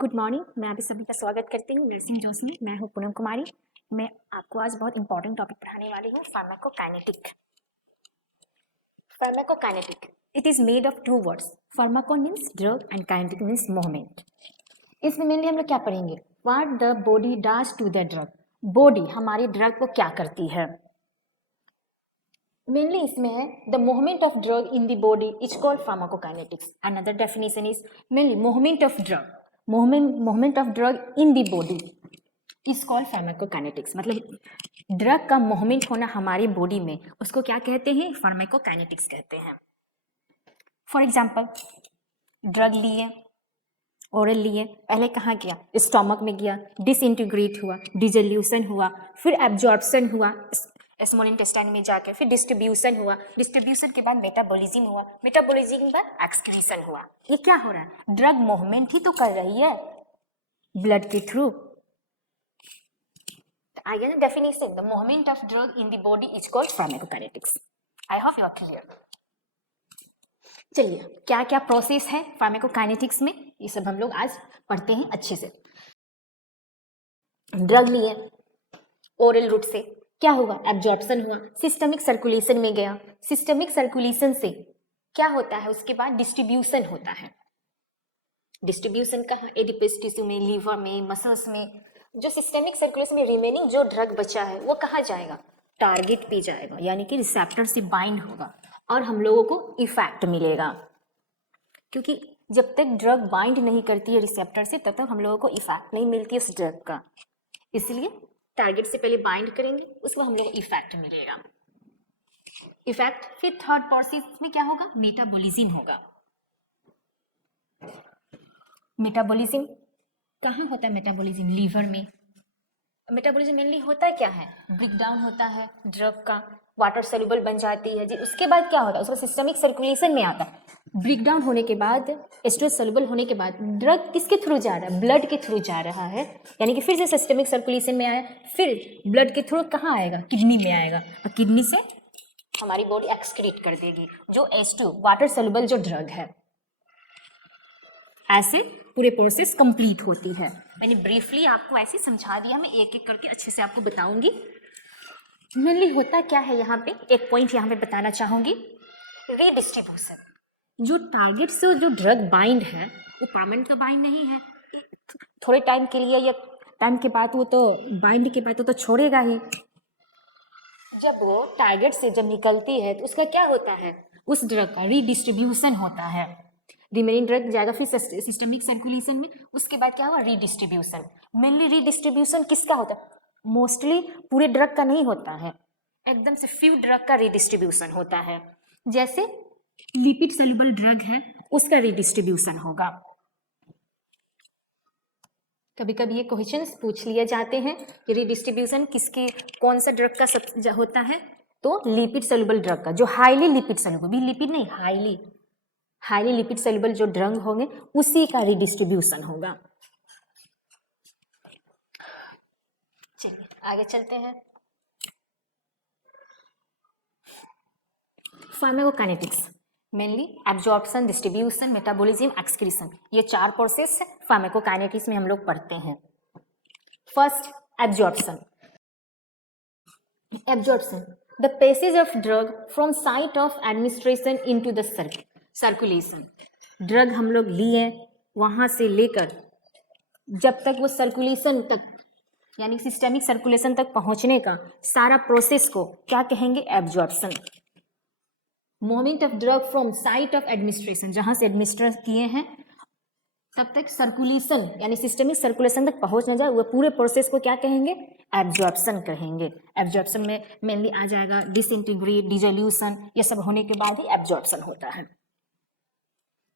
Good morning. मैं आप सभी का स्वागत करती हूँ नर्सिंग जोश में। मैं हूँ पूनम कुमारी। मैं आपको आज बहुत इंपॉर्टेंट टॉपिक पढ़ाने वाली हूँ, pharmacokinetic. Pharmacokinetic it is made of two words. Pharmaco means drug and kinetic means movement. इसमें मेनली हम लोग क्या पढ़ेंगे? What the body does to the drug. Body हमारी ड्रग को क्या करती है। मेनली इसमें है the movement of drug in the body is called pharmacokinetics. Another definition is mainly movement of drug, movement of drug in the body is called pharmacokinetics. मतलब drug का movement होना हमारी बॉडी में, उसको क्या कहते हैं? फार्माकोकाइनेटिक्स कहते हैं। फॉर एग्जाम्पल, ड्रग लिए, ओरल लिए, पहले कहाँ गया? स्टोमक में गया, डिसइंटीग्रेट हुआ, डिजोल्यूशन हुआ, फिर एब्जॉर्प्शन हुआ स्मॉल इंटेस्टाइन में जाकर, फिर डिस्ट्रीब्यूशन हुआ, डिस्ट्रीब्यूशन के बाद मेटाबॉलिज्म हुआ, मेटाबॉलिज्म के बाद एक्सक्रीशन हुआ। ये क्या हो रहा है? ड्रग मूवमेंट ही तो कर रही है ब्लड के थ्रू। आ गया ना definition? The movement of drug in the body is called pharmacokinetics. I hope you are clear. चलिए, क्या क्या प्रोसेस है फार्माकोकाइनेटिक्स में, ये सब हम लोग आज पढ़ते हैं अच्छे से। ड्रग लिए ओरल रूट से, क्या हुआ? एब्जॉर्प्शन हुआ, सिस्टमिक सर्कुलेशन में गया, सिस्टमिक सर्कुलेशन से क्या होता है? उसके बाद डिस्ट्रीब्यूशन होता है। डिस्ट्रीब्यूशन कहाँ? एडिपस टिश्यू में, लीवर में, मसल्स में। जो सिस्टमिक सर्कुलेशन में रिमेनिंग जो ड्रग बचा है वो कहाँ जाएगा? टारगेट पे जाएगा, यानी कि रिसेप्टर से बाइंड होगा और हम लोगों को इफेक्ट मिलेगा। क्योंकि जब तक ड्रग बाइंड नहीं करती है रिसेप्टर से, तब तक हम लोगों को इफेक्ट नहीं मिलती है उस ड्रग का। इसलिए टारगेट से पहले बाइंड करेंगे, उसको हम लोग को इफेक्ट मिलेगा। इफेक्ट फिर थर्ड प्रोसेस में क्या होगा? मेटाबॉलिज्म होगा। मेटाबॉलिज्म कहाँ होता है? मेटाबॉलिज्म लीवर में। मेटाबॉलिज्म मेनली होता है क्या है? ब्रेक डाउन होता है ड्रग का, वाटर सोल्यूबल बन जाती है जी। उसके बाद क्या होता है? उसका सिस्टमिक सर्कुलेशन में आता है। ब्रेक डाउन होने के बाद, एस्ट्रो सोल्यूबल होने के बाद ड्रग किसके थ्रू जा रहा है? ब्लड के थ्रू जा रहा है, यानी कि फिर से सिस्टमिक सर्कुलेशन में आया, फिर ब्लड के थ्रू कहाँ आएगा? किडनी में आएगा, और किडनी से हमारी बॉडी एक्सक्रीट कर देगी जो H2 वाटर सोल्यूबल जो ड्रग है। ऐसे पूरे प्रोसेस कंप्लीट होती है। मैंने ब्रीफली आपको ऐसे समझा दिया, मैं एक एक करके अच्छे से आपको बताऊंगी। मेनली होता क्या है यहाँ पे, एक पॉइंट यहाँ पे बताना चाहूंगी। रीडिस्ट्रीब्यूशन। जो टारगेट से जो ड्रग बाइंड है वो परमानेंट तो बाइंड नहीं है, थोड़े टाइम के लिए या टाइम के बाद वो तो बाइंड के बाद तो छोड़ेगा ही। जब वो टारगेट से जब निकलती है तो उसका क्या होता है? उस ड्रग का रीडिस्ट्रीब्यूशन होता है। रिमेनिंग ड्रग जाएगा फिर सिस्टमिक सर्कुलेशन में, उसके बाद क्या होगा? रीडिस्ट्रीब्यूशन। मेनली रीडिस्ट्रीब्यूशन किसका होता है? मोस्टली पूरे ड्रग का नहीं होता है, एकदम से फ्यू ड्रग का रीडिस्ट्रीब्यूशन होता है। जैसे लिपिड सोल्यूबल ड्रग है, उसका रीडिस्ट्रीब्यूशन होगा। कभी कभी ये क्वेश्चंस पूछ लिए जाते हैं कि रीडिस्ट्रीब्यूशन किसके, कौन सा ड्रग का सब होता है? तो लिपिड सोल्यूबल ड्रग का, जो हाईली लिपिड सोल्यूबल, भी लिपिड नहीं, हाईली लिपिड सोल्यूबल जो ड्रग होंगे उसी का रीडिस्ट्रीब्यूशन होगा। चलिए आगे चलते हैं। Pharmacokinetics mainly absorption, distribution, metabolism, excretion, ये चार प्रोसेस फार्माकोकाइनेटिक्स में हम लोग पढ़ते हैं। First, absorption. Absorption the passage of drug from site of administration into the circulation. Drug हम लोग लिए, वहां से लेकर जब तक वो सर्कुलेशन तक, यानी सिस्टमिक सर्कुलेशन तक पहुंचने का सारा प्रोसेस को क्या कहेंगे? Absorption. Movement of drug from site of administration, जहां से एडमिनिस्ट्रेट किए हैं तब तक सर्कुलेशन, यानी सिस्टमिक सर्कुलेशन तक पहुंच न जाए, वो पूरे प्रोसेस को क्या कहेंगे? एब्जॉर्प्शन कहेंगे। एब्जॉर्प्शन में मेनली आ जाएगा डिसइंटीग्रेट, डिजोल्यूशन, ये सब होने के बाद ही एब्जॉर्प्शन होता है।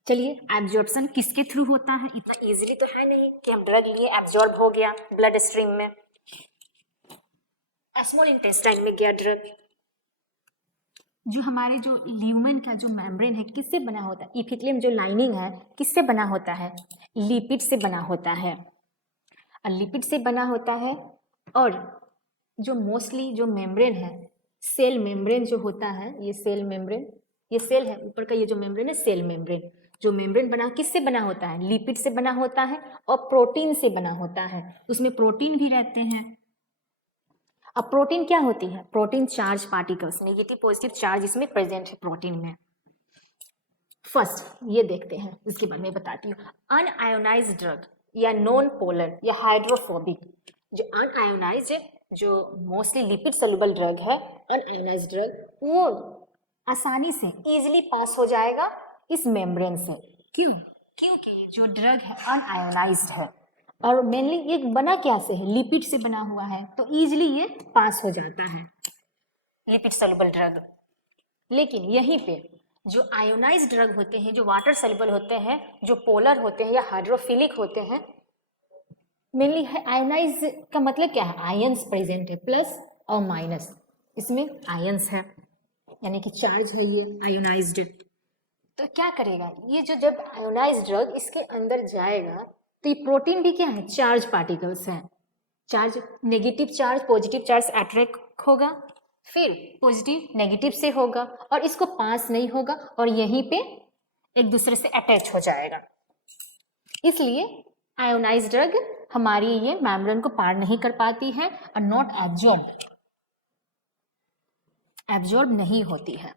चलिए, एब्जॉर्प्शन किसके थ्रू होता है? इतना इजीली तो है नहीं कि हम ड्रग लिए एब्जॉर्ब हो गया ब्लड स्ट्रीम में, स्मॉल इंटेस्टाइन में गया ड्रग। जो हमारे जो ल्यूमेन का जो मेम्ब्रेन है किससे बना होता है? इपिथेलियम जो लाइनिंग है किससे बना होता है? लिपिड से बना होता है। लिपिड से बना होता है, और जो मोस्टली जो मेम्ब्रेन है, सेल मेम्ब्रेन जो होता है, ये सेल मेम्ब्रेन, ये सेल है ऊपर का, ये जो मेम्ब्रेन है सेल मेम्ब्रेन, जो मेम्ब्रेन बना किससे बना होता है, लिपिड से बना होता है और प्रोटीन से बना होता है, उसमें प्रोटीन भी रहते हैं। अब प्रोटीन क्या होती है, protein charge particles, negative positive charge इसमें प्रेजेंट है प्रोटीन में। फर्स्ट ये देखते हैं, इसके बारे में बताती हूँ। अनआयोनाइज्ड ड्रग या नॉन पोलर या हाइड्रोफोबिक, जो अनआयोनाइज्ड, जो मोस्टली लिपिड सोल्यूबल ड्रग है, अनआयोनाइज्ड ड्रग, वो आसानी से इजीली पास हो जाएगा इस मेम्ब्रेन से। क्यों? क्योंकि जो ड्रग है अनआयोनाइज्ड है और मेनली ये बना क्या से है, लिपिड से बना हुआ है, तो इजीली ये पास हो जाता है लिपिड सोल्यूबल ड्रग। लेकिन यहीं पे जो आयोनाइज्ड ड्रग होते हैं, जो वाटर सोल्यूबल होते हैं, जो पोलर होते हैं या हाइड्रोफिलिक होते हैं, मेनली है आयोनाइज का मतलब क्या है, आयंस प्रेजेंट है, प्लस और माइनस, इसमें आयंस है, यानी कि चार्ज है ये आयोनाइज्ड। तो क्या करेगा ये, जो जब आयोनाइज्ड ड्रग इसके अंदर जाएगा तो ये प्रोटीन भी क्या है, चार्ज पार्टिकल्स हैं, charge, negative charge positive charge attract होगा, फिर पॉजिटिव नेगेटिव से होगा और इसको पास नहीं होगा और यहीं पे एक दूसरे से अटैच हो जाएगा। इसलिए आयोनाइज्ड ड्रग हमारी ये मेम्ब्रेन को पार नहीं कर पाती है और नॉट एब्जॉर्ब नहीं होती है।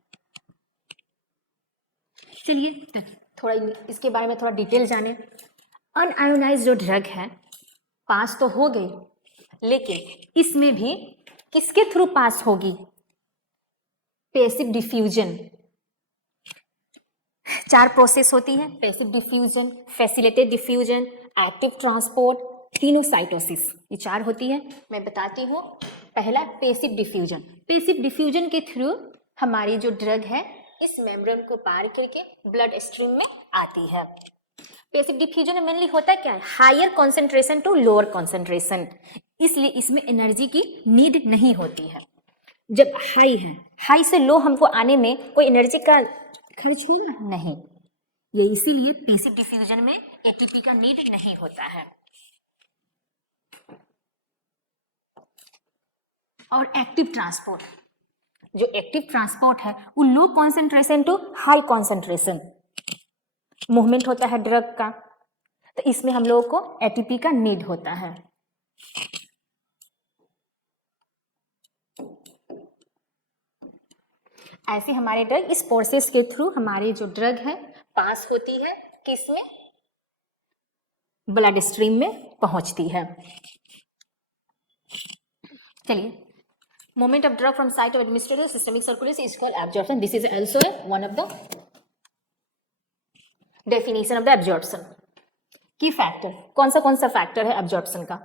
चलिए थोड़ा इसके बारे में थोड़ा डिटेल जाने। अनआयोनाइज्ड जो ड्रग है पास तो हो गई, लेकिन इसमें भी किसके थ्रू पास होगी, पैसिव डिफ्यूजन। 4 प्रोसेस होती हैं, passive diffusion, facilitated diffusion, active transport, pinocytosis, ये 4 होती है। मैं बताती हूँ। पहला पैसिव डिफ्यूजन, पैसिव डिफ्यूजन के थ्रू हमारी जो ड्रग है इस मेम्ब्रेन को पार करके ब्लड स्ट्रीम में आती है। पैसिव डिफ्यूजन में मेनली होता क्या है, higher concentration to lower concentration, इसलिए इसमें एनर्जी की नीड नहीं होती है। जब हाई है, हाई से लो हमको आने में कोई एनर्जी का खर्च होगा नहीं, ये इसीलिए पैसिव डिफ्यूजन में एटीपी का नीड नहीं होता है। और एक्टिव ट्रांसपोर्ट, जो एक्टिव ट्रांसपोर्ट है वो low concentration to high concentration movement होता है ड्रग का, तो इसमें हम लोगों को एटीपी का नीड होता है। ऐसे हमारे ड्रग इस प्रोसेस के थ्रू हमारी जो ड्रग है पास होती है, किसमें, ब्लड स्ट्रीम में पहुंचती है। चलिए, movement of drug from site of administrative systemic circulation is called absorption. This is also one of the definition of the absorption. की फैक्टर कौन सा फैक्टर है एब्जॉर्प्शन का,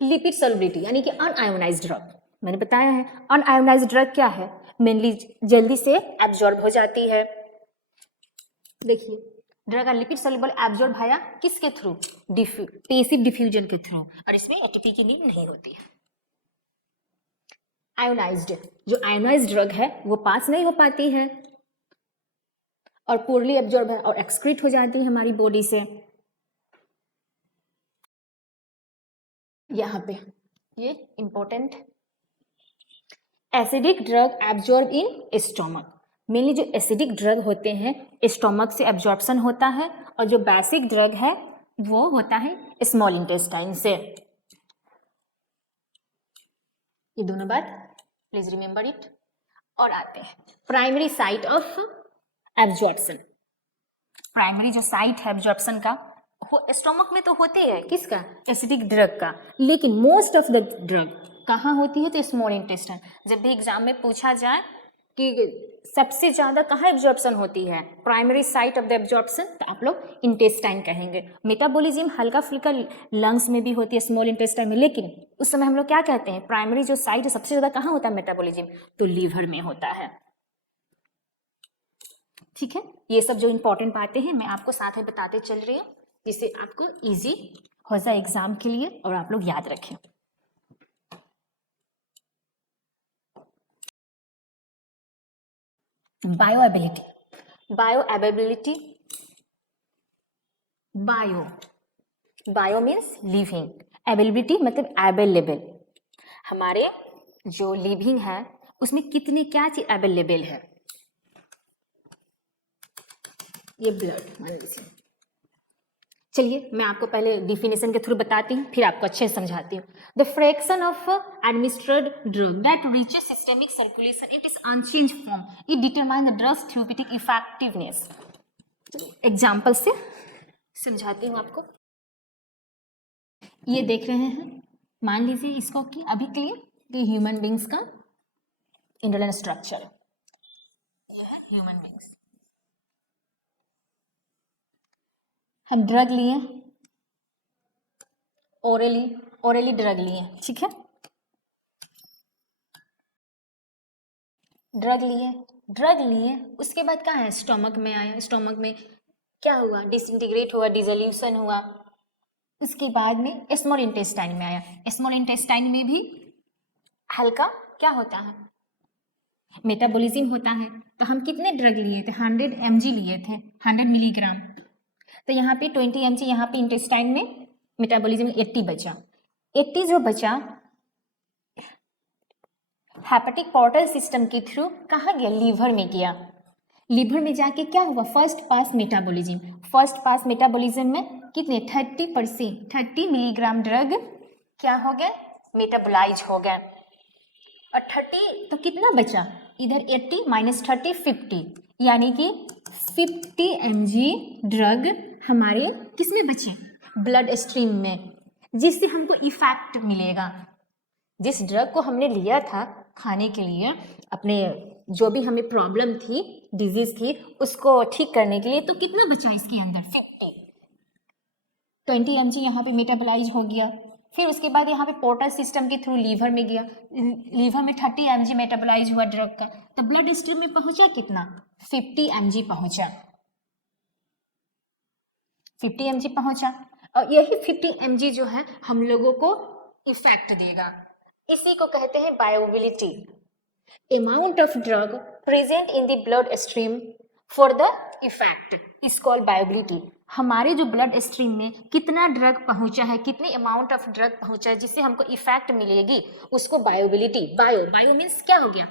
लिपिड सॉल्युबिलिटी, यानी कि अनआयोनाइज्ड ड्रग, मैंने बताया है अनआयोनाइज्ड ड्रग क्या है, मेनली जल्दी से एब्जॉर्ब हो जाती है। देखिए drug are lipid soluble absorb भाया किसके थ्रू, पैसिव डिफ्यूजन के थ्रू, और इसमें एटीपी की नीड नहीं होती है। आयोनाइज्ड, जो आयोनाइज्ड ड्रग है वो पास नहीं हो पाती है और पोरली एब्जॉर्ब है और एक्सक्रीट हो जाती है हमारी बॉडी से। यहाँ पे ये important, acidic drug absorb in stomach, mainly जो एसिडिक ड्रग होते हैं स्टोमक से एब्जॉर्प्शन होता है और जो बेसिक ड्रग है वो होता है स्मॉल इंटेस्टाइन से। ये दोनों बात प्लीज रिमेंबर इट। और आते हैं primary site of absorption. Primary जो साइट है एब्जॉर्प्शन का वो स्टोमक में तो होते हैं, किसका, एसिडिक ड्रग का, लेकिन मोस्ट ऑफ द ड्रग कहाँ होती है, तो स्मॉल इंटेस्टाइन। जब भी एग्जाम में पूछा जाए कि सबसे ज्यादा कहाँ एब्जॉर्प्शन होती है, primary site of the absorption, तो आप लोग इंटेस्टाइन कहेंगे। मेटाबॉलिज्म हल्का फुल्का लंग्स में भी होती है, स्मॉल इंटेस्टाइन में, लेकिन उस समय हम लोग क्या कहते हैं, प्राइमरी जो साइट है सबसे ज्यादा कहाँ होता है मेटाबॉलिज्म, तो लीवर में होता है। ठीक है, ये सब जो इंपॉर्टेंट बातें हैं मैं आपको साथ में बताते चल रही हूँ, जिससे आपको इजी हो जाए एग्जाम के लिए और आप लोग याद रखें। Bioavailability, bio means living, availability मतलब अवेलेबल, हमारे जो लिविंग है उसमें कितने क्या चीज अवेलेबल है। ये ब्लड मान लीजिए। चलिए मैं आपको पहले डिफिनेशन के थ्रू बताती हूँ, फिर आपको अच्छे से समझाती हूँ। The fraction of administered drug that reaches systemic circulation it is unchange form, it determine the drug's therapeutic effectiveness. Example से समझाती हूँ आपको। ये देख रहे हैं, मान लीजिए इसको कि अभी के लिए कि ह्यूमन बींग्स का इंटरनल स्ट्रक्चर है, यह है ह्यूमन बींग्स। हम ड्रग लिए, ओरली ड्रग लिए, ठीक है। ड्रग लिए उसके बाद क्या है, स्टोमक में आया, स्टोमक में क्या हुआ, डिसइंटीग्रेट हुआ, डिसोल्यूशन हुआ। उसके बाद में स्मॉल इंटेस्टाइन में आया, स्मॉल इंटेस्टाइन में भी हल्का क्या होता है, मेटाबॉलिज्म होता है। तो हम कितने ड्रग लिए थे, 100 mg लिए थे, 100 मिलीग्राम। तो यहाँ पे 20 mg, यहाँ पे इंटेस्टाइन में मेटाबॉलिज्म 80 बचा। 80 जो बचा हेपेटिक पोर्टल सिस्टम के थ्रू कहाँ गया, लीवर में गया। लीवर में जाके क्या हुआ, फर्स्ट पास मेटाबॉलिज्म में कितने 30 मिलीग्राम ड्रग क्या हो गया, मेटाबोलाइज हो गया। और 30 तो कितना बचा, इधर 80 माइनस 30 50, यानी कि 50 mg ड्रग हमारे किसमें बचे, ब्लड स्ट्रीम में, जिससे हमको इफेक्ट मिलेगा। जिस ड्रग को हमने लिया था खाने के लिए, अपने जो भी हमें प्रॉब्लम थी, डिजीज थी, उसको ठीक करने के लिए, तो कितना बचा इसके अंदर 20 mg यहाँ पे मेटाबोलाइज हो गया। फिर उसके बाद यहाँ पे पोर्टल सिस्टम के थ्रू लीवर में गया, लीवर में 30 mg मेटाबोलाइज हुआ ड्रग का, तो ब्लड स्ट्रीम में पहुंचा कितना, 50 mg पहुंचा, 50 mg पहुंचा। और यही 50 mg जो है हम लोगों को इफेक्ट देगा, इसी को कहते हैं बायोबिलिटी। Amount of drug present in the blood stream for the effect is called बायोबिलिटी। हमारे जो ब्लड स्ट्रीम में कितना ड्रग पहुंचा है, कितनी अमाउंट ऑफ ड्रग पहुंचा है जिससे हमको इफेक्ट मिलेगी, उसको बायोबिलिटी। बायो मीन्स क्या हो गया,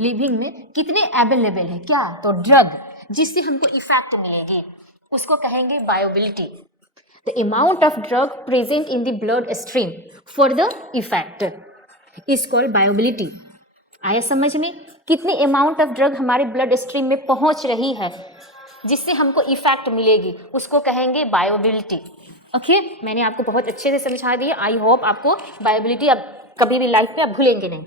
लिविंग में कितने अवेलेबल है क्या, तो ड्रग जिससे हमको इफेक्ट मिलेगी, उसको कहेंगे बायोबिलिटी। The amount of drug present in the blood stream for the effect is called बायोबिलिटी। आया समझ में, कितनी अमाउंट ऑफ ड्रग हमारे ब्लड स्ट्रीम में पहुंच रही है जिससे हमको इफेक्ट मिलेगी, उसको कहेंगे बायोबिलिटी। ओके, मैंने आपको बहुत अच्छे से समझा दिया। आई होप आपको बायोबिलिटी अब कभी भी लाइफ में आप भूलेंगे नहीं।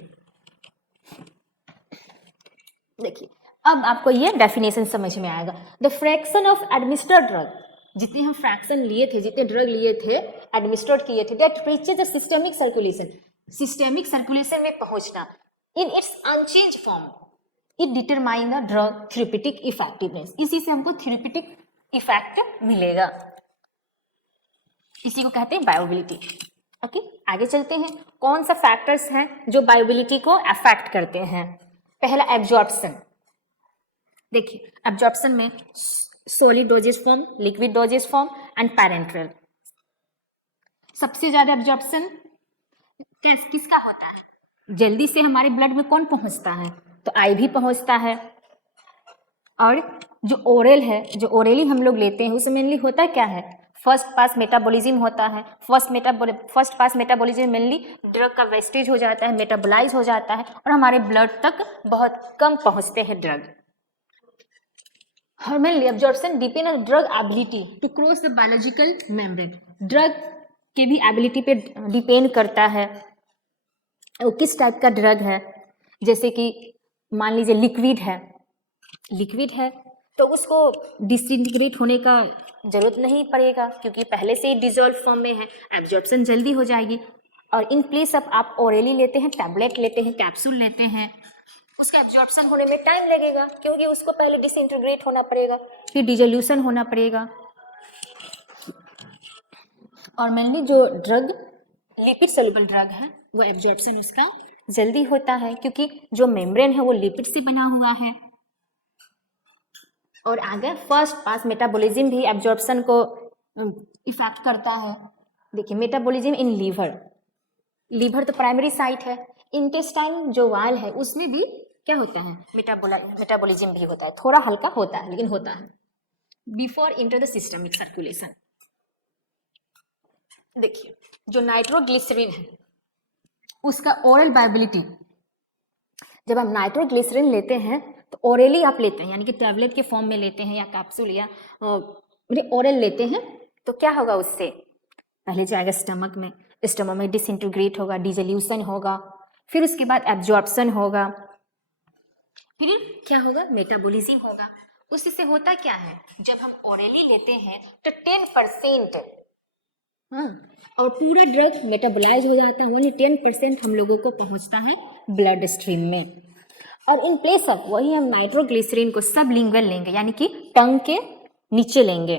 देखिए अब आपको ये डेफिनेशन समझ में आएगा। The fraction of administered drug, जितने हम फ्रैक्शन लिए थे, जितने ड्रग लिए थे, एडमिनिस्टर्ड किए थे, that reaches the systemic circulation में पहुंचना, in its unchange form it determine the drug therapeutic effectiveness. इसी से हमको थेरेप्यूटिक इफेक्ट मिलेगा, इसी को कहते हैं बायोबिलिटी। ओके, आगे चलते हैं। कौन सा फैक्टर्स हैं जो बायोबिलिटी को अफेक्ट करते हैं। पहला एब्जॉर्प्शन। देखिए एब्जॉर्प्शन में solid doses form, liquid doses form and parenteral. सबसे ज्यादा एब्जॉर्प्शन किसका होता है, जल्दी से हमारे ब्लड में कौन पहुंचता है, तो आईवी पहुंचता है। और जो ओरल है, जो ओरली हम लोग लेते हैं, उसमें मेनली होता क्या है, फर्स्ट पास मेटाबॉलिज्म होता है। First pass metabolism mainly drug का वेस्टेज हो जाता है, मेटाबोलाइज हो जाता है और हमारे ब्लड तक बहुत कम पहुंचते हैं drug. Mainly absorption depend on drug ability to cross the biological membrane. Drug के भी एबिलिटी पे डिपेंड करता है वो किस टाइप का ड्रग है। जैसे कि मान लीजिए लिक्विड है तो उसको डिसइंटीग्रेट होने का जरूरत नहीं पड़ेगा क्योंकि पहले से ही डिजोल्व फॉर्म में है, एब्जॉर्प्शन जल्दी हो जाएगी। और इन प्लेस ऑफ आप ओरली लेते हैं, टैबलेट लेते हैं, कैप्सूल लेते हैं, उसका एब्जॉर्प्शन होने में टाइम लगेगा क्योंकि उसको पहले डिसइंटीग्रेट होना पड़ेगा, फिर डिसोल्यूशन होना पड़ेगा। और मेनली जो ड्रग लिपिड सोल्यूबल ड्रग है वो एब्जॉर्प्शन उसका जल्दी होता है क्योंकि जो मेम्ब्रेन है वो लिपिड से बना हुआ है। और आगे फर्स्ट पास मेटाबॉलिज्म भी एब्जॉर्प्शन को इफेक्ट करता है। देखिए मेटाबॉलिज्म इन लीवर तो प्राइमरी साइट है, इंटेस्टाइन जो वाल है उसमें भी क्या होता है, मेटाबॉलिज्म भी होता है, थोड़ा हल्का होता है लेकिन होता है। Before enter the systemic circulation. देखिए जो नाइट्रोग्लिसरीन है उसका ओरल बायोबिलिटी, जब हम नाइट्रोग्लिसरीन लेते हैं तो ओरली आप लेते हैं, यानी कि टैबलेट के फॉर्म में लेते हैं या कैप्सूल या ओरल लेते हैं, तो क्या होगा उससे, पहले जाएगा स्टमक में डिसइंटीग्रेट होगा, डिसोल्यूशन होगा, फिर उसके बाद एब्जॉर्प्शन होगा, फिर क्या होगा, मेटाबॉलिज्म होगा। उससे होता क्या है, जब हम ओरली लेते हैं तो 10% और पूरा ड्रग मेटाबोलाइज हो जाता है, ओनली 10% हम लोगों को पहुंचता है ब्लड स्ट्रीम में। और इन प्लेस ऑफ वही हम नाइट्रोग्लिसरीन को सबलिंगुअल लेंगे, यानी कि टंग के नीचे लेंगे,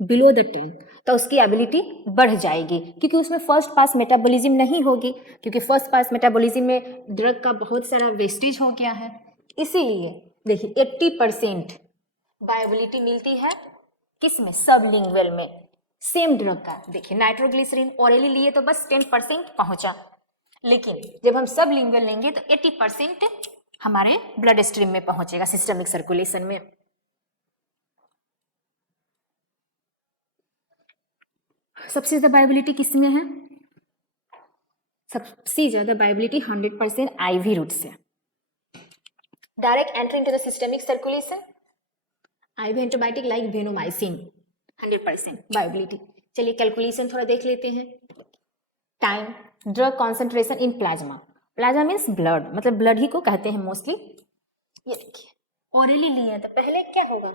बिलो द टंग, तो उसकी एबिलिटी बढ़ जाएगी, क्योंकि उसमें फर्स्ट पास मेटाबॉलिज्म नहीं होगी, क्योंकि फर्स्ट पास मेटाबॉलिज्म में ड्रग का बहुत सारा वेस्टेज हो गया है। इसीलिए देखिए 80% बायोबिलिटी मिलती है किसमें, सबलिंगुअल में, सेम ड्रग का। देखिए नाइट्रोग्लिसरीन ओरली लिए तो बस 10% पहुंचा, लेकिन जब हम सबलिंगुअल लेंगे तो 80% हमारे ब्लड स्ट्रीम में पहुंचेगा, सिस्टमिक सर्कुलेशन में। सबसे ज्यादा बायोबिलिटी किसमें है, सबसे ज्यादा बायोबिलिटी 100% आईवी रूट से। Direct entry into the systemic circulation, IV antibiotic like vancomycin, 100% bioavailability. चलिए कैलकुलेशन थोड़ा देख लेते हैं। Time, drug concentration in plasma, plasma means blood, मतलब ब्लड ही को कहते हैं मोस्टली। ये देखिए ओरली लिए तो पहले क्या होगा,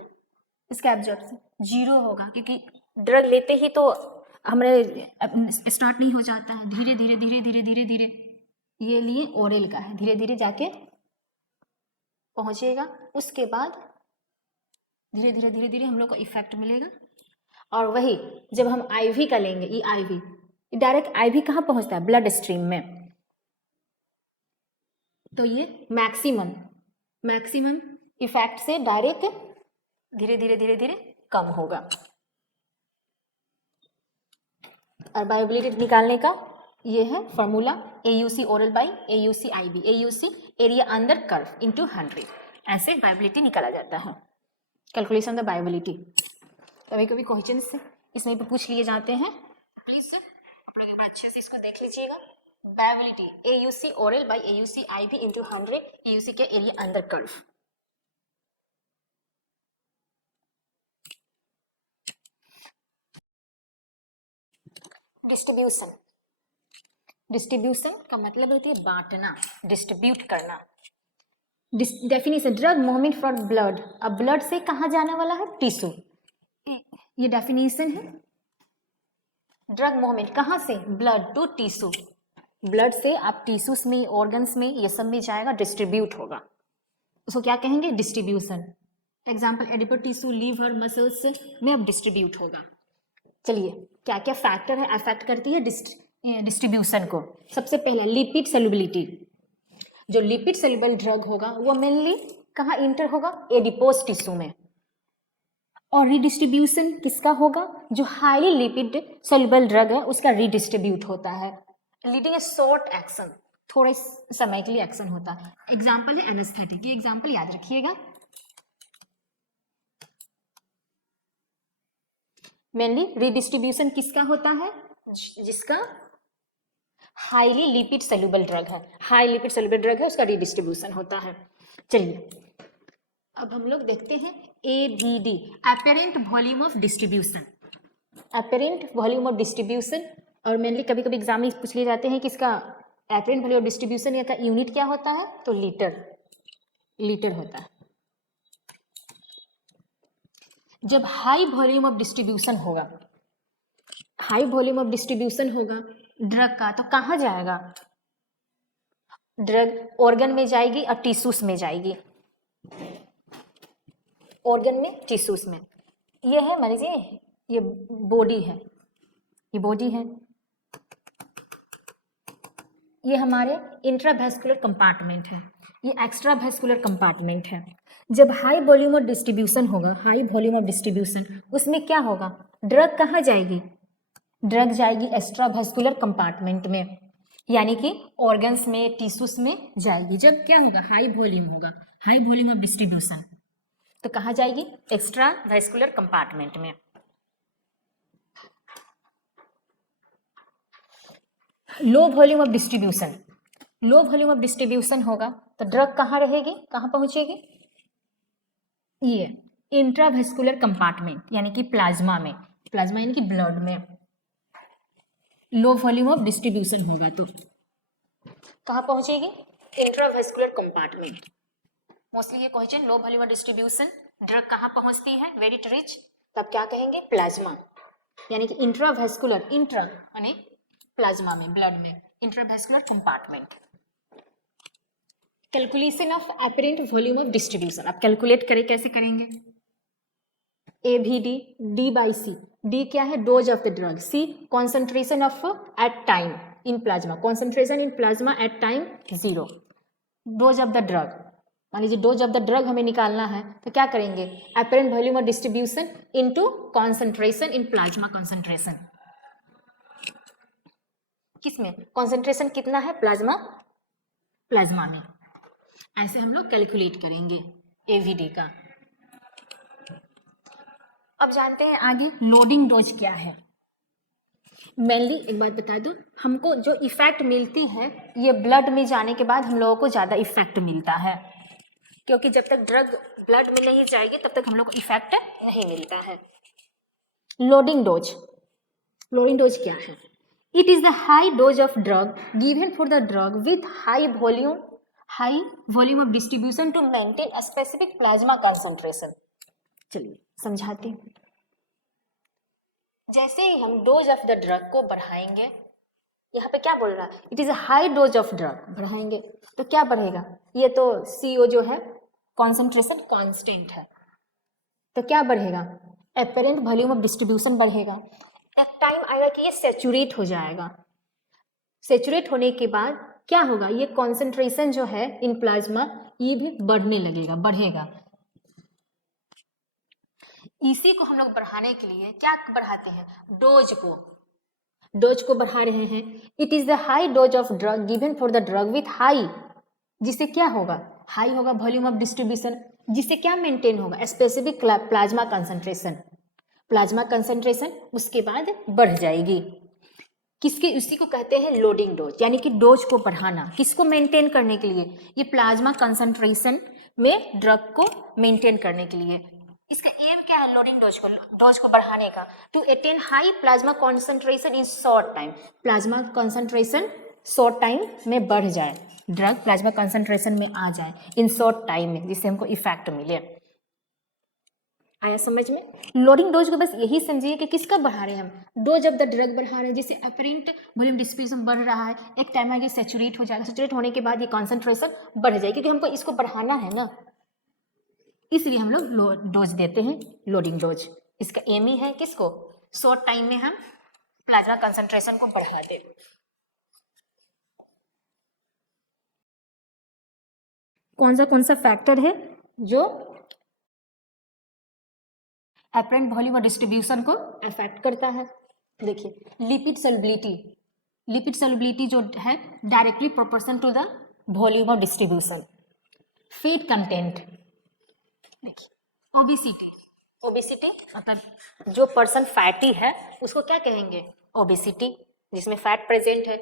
इसका एब्जॉर्प्शन 0 होगा, क्योंकि ड्रग लेते ही तो हमारे स्टार्ट नहीं हो जाता है, धीरे धीरे धीरे धीरे धीरे धीरे, ये लिए ओरल का है, धीरे धीरे जाके पहुंचेगा, उसके बाद धीरे धीरे धीरे धीरे हम लोग को इफेक्ट मिलेगा। और वही जब हम आईवी का लेंगे, ये आईवी डायरेक्ट आईवी कहाँ पहुंचता है, ब्लड स्ट्रीम में, तो ये मैक्सिमम इफेक्ट से डायरेक्ट धीरे धीरे धीरे धीरे कम होगा। और बायोबिलिटी निकालने का ये है formula, AUC oral by AUC IV, AUC area under curve into 100, ऐसे बायोबिलिटी निकाला जाता है। कैलकुलेशन द बायोबिलिटी कभी कभी क्वेश्चन से इसमें भी पूछ लिए जाते हैं, प्लीज अच्छे से इसको देख लीजिएगा। बायोबिलिटी AUC oral by AUC IV into 100, AUC के एरिया अंडर कर्व। डिस्ट्रीब्यूशन का मतलब होती है बांटना, डिस्ट्रीब्यूट करना। Definition, drug movement from blood, अब ब्लड से कहाँ जाने वाला है, टिश्यू, ये डेफिनेशन है। ड्रग मूवमेंट कहाँ से, ब्लड टू टिश्यू, ब्लड से आप टिश्यूज में, ऑर्गन्स में, ये सब में जाएगा, डिस्ट्रीब्यूट होगा, उसको क्या कहेंगे, distribution. Example adipose tissue, liver, muscles में अब डिस्ट्रीब्यूट होगा। चलिए क्या क्या फैक्टर है अफेक्ट करती है डिस्ट्रीब्यूशन को। सबसे पहला लिपिड सोल्युबिलिटी, जो लिपिड सोल्युबल ड्रग होगा वो मेनली कहाँ इंटर होगा, एडिपोज टिश्यू में। और रिडिस्ट्रीब्यूशन किसका होगा, जो हाईली लिपिड सोल्युबल ड्रग है उसका रिडिस्ट्रीब्यूट होता है, लीडिंग ए शॉर्ट एक्शन, थोड़े समय के लिए एक्शन होता है। एग्जाम्पल है एनेस्थेटिक, ये एग्जाम्पल याद रखिएगा। मेनली रिडिस्ट्रीब्यूशन किसका होता है, जिसका हाईली लिपिड सोल्युबल ड्रग है, हाई लिपिड सोल्युबल ड्रग है, उसका रिडिस्ट्रीब्यूशन होता है। चलिए अब हम लोग देखते हैं AVD, apparent volume of distribution, apparent volume of distribution. और मेनली कभी कभी एग्जाम में पूछ लिए जाते हैं कि इसका अपेरेंट वॉल्यूम ऑफ डिस्ट्रीब्यूशन या का यूनिट क्या होता है, तो लीटर होता है। जब हाई वॉल्यूम ऑफ डिस्ट्रीब्यूशन होगा, हाई वॉल्यूम ऑफ डिस्ट्रीब्यूशन होगा ड्रग का, तो कहाँ जाएगा, ड्रग ऑर्गन में जाएगी और टिश्यूज में जाएगी, ऑर्गन में टिश्यूज में। ये है मान लीजिए ये बॉडी है, ये बॉडी है, ये हमारे इंट्रावेस्कुलर कंपार्टमेंट है, ये एक्स्ट्रावेस्कुलर कंपार्टमेंट है। जब हाई वॉल्यूम ऑफ डिस्ट्रीब्यूशन होगा, हाई वॉल्यूम ऑफ डिस्ट्रीब्यूशन, उसमें क्या होगा, ड्रग कहाँ जाएगी, ड्रग जाएगी एक्स्ट्रावेस्कुलर कंपार्टमेंट में, यानी कि ऑर्गन्स में, टिश्यूज में जाएगी। जब क्या होगा, हाई वॉल्यूम होगा, हाई वॉल्यूम ऑफ डिस्ट्रीब्यूशन, तो कहाँ जाएगी? एक्स्ट्रा वेस्कुलर कंपार्टमेंट में। Low volume of distribution, low volume of distribution होगा तो ड्रग कहाँ रहेगी, कहाँ पहुंचेगी? ये इंट्रावेस्कुलर कंपार्टमेंट यानी कि प्लाज्मा में, प्लाज्मा यानी कि ब्लड में लो वॉल्यूम ऑफ डिस्ट्रीब्यूशन होगा तो कहाँ पहुंचेगी? Intravascular compartment. मोस्टली ये question low volume of distribution drug कहाँ पहुंचती है, वेरी रिच, तब क्या कहेंगे? प्लाज्मा, यानी कि इंट्रावेस्कुलर, इंट्रा यानी प्लाज्मा में, ब्लड में, intravascular compartment. Calculation of apparent volume of distribution, अब कैलकुलेट करें, कैसे करेंगे? ए भी D, D by C, D क्या है? Dose of the drug, C concentration of at time in plasma, concentration in plasma at time 0, dose of the drug, मान लीजिए डोज ऑफ द ड्रग हमें निकालना है तो क्या करेंगे? Apparent volume of distribution into concentration in plasma concentration, किसमें concentration कितना है? प्लाज्मा, प्लाज्मा में। ऐसे हम लोग कैलकुलेट करेंगे एवीडी का। अब जानते हैं आगे लोडिंग डोज क्या है। मेनली एक बात बता दूं, हमको जो इफेक्ट मिलती है ये ब्लड में जाने के बाद हम लोगों को ज़्यादा इफेक्ट मिलता है, क्योंकि जब तक ड्रग ब्लड में नहीं जाएगी तब तक हम लोग को इफेक्ट नहीं मिलता है। लोडिंग डोज, लोडिंग डोज क्या है? It is the high dose of drug given for the drug with high volume of distribution to maintain a specific plasma concentration. चलिए समझाते हैं। जैसे ही हम डोज ऑफ द ड्रग को बढ़ाएंगे, यहाँ पे क्या बोल रहा है? It is a high dose of drug, बढ़ाएंगे तो क्या बढ़ेगा? ये तो CO जो है कॉन्सेंट्रेशन कांस्टेंट है, तो क्या बढ़ेगा? एपरेंट वॉल्यूम ऑफ डिस्ट्रीब्यूशन बढ़ेगा। एक टाइम आएगा कि ये सेचुरेट हो जाएगा, सेचुरेट होने के बाद क्या होगा? ये कॉन्सेंट्रेशन जो है इन प्लाज्मा ये भी बढ़ने लगेगा, बढ़ेगा। इसी को हम लोग बढ़ाने के लिए क्या बढ़ाते हैं? डोज को बढ़ा रहे हैं। It is the high dose of drug given for the drug with high, जिससे क्या होगा? हाई होगा वॉल्यूम ऑफ डिस्ट्रीब्यूशन, जिससे क्या मेंटेन होगा? Specific plasma concentration, plasma concentration उसके बाद बढ़ जाएगी। किसके? उसी को कहते हैं लोडिंग डोज, यानी कि डोज को बढ़ाना, किसको मेंटेन करने के लिए? ये प्लाज्मा कंसंट्रेशन में ड्रग को मेंटेन करने के लिए। इसका एम क्या है? लोडिंग डोज को बढ़ाने का, to attain high plasma concentration in short time, plasma concentration short time में बढ़ जाए, ड्रग प्लाज्मा कॉन्सेंट्रेशन में आ जाए इन शॉर्ट टाइम में, जिससे हमको इफेक्ट मिले। आया समझ में? लोडिंग डोज को बस यही समझिए कि किसका बढ़ा रहे हैं हम? डोज ऑफ द ड्रग बढ़ा रहे हैं, जिससे अपरेंट वॉल्यूम डिस्ट्रीब्यूशन बढ़ रहा है। एक टाइम आगे सेचुरेट हो जाएगा, सेचुरेट होने के बाद ये कॉन्सेंट्रेशन बढ़ जाएगी, क्योंकि हमको इसको बढ़ाना है ना, इसलिए हम लोग डोज देते हैं, लोडिंग डोज। इसका एम ही है किसको? शॉर्ट टाइम में हम प्लाज्मा कंसंट्रेशन को बढ़ा दें। कौन सा फैक्टर है जो एपरेंट वॉल्यूम और डिस्ट्रीब्यूशन को अफेक्ट करता है? देखिए लिपिड सॉल्युबिलिटी, लिपिड सॉल्युबिलिटी जो है directly proportional to the volume of distribution. Fat content, देखिए ओबेसिटी, ओबेसिटी मतलब जो पर्सन फैटी है उसको क्या कहेंगे? ओबेसिटी, जिसमें फैट प्रेजेंट है।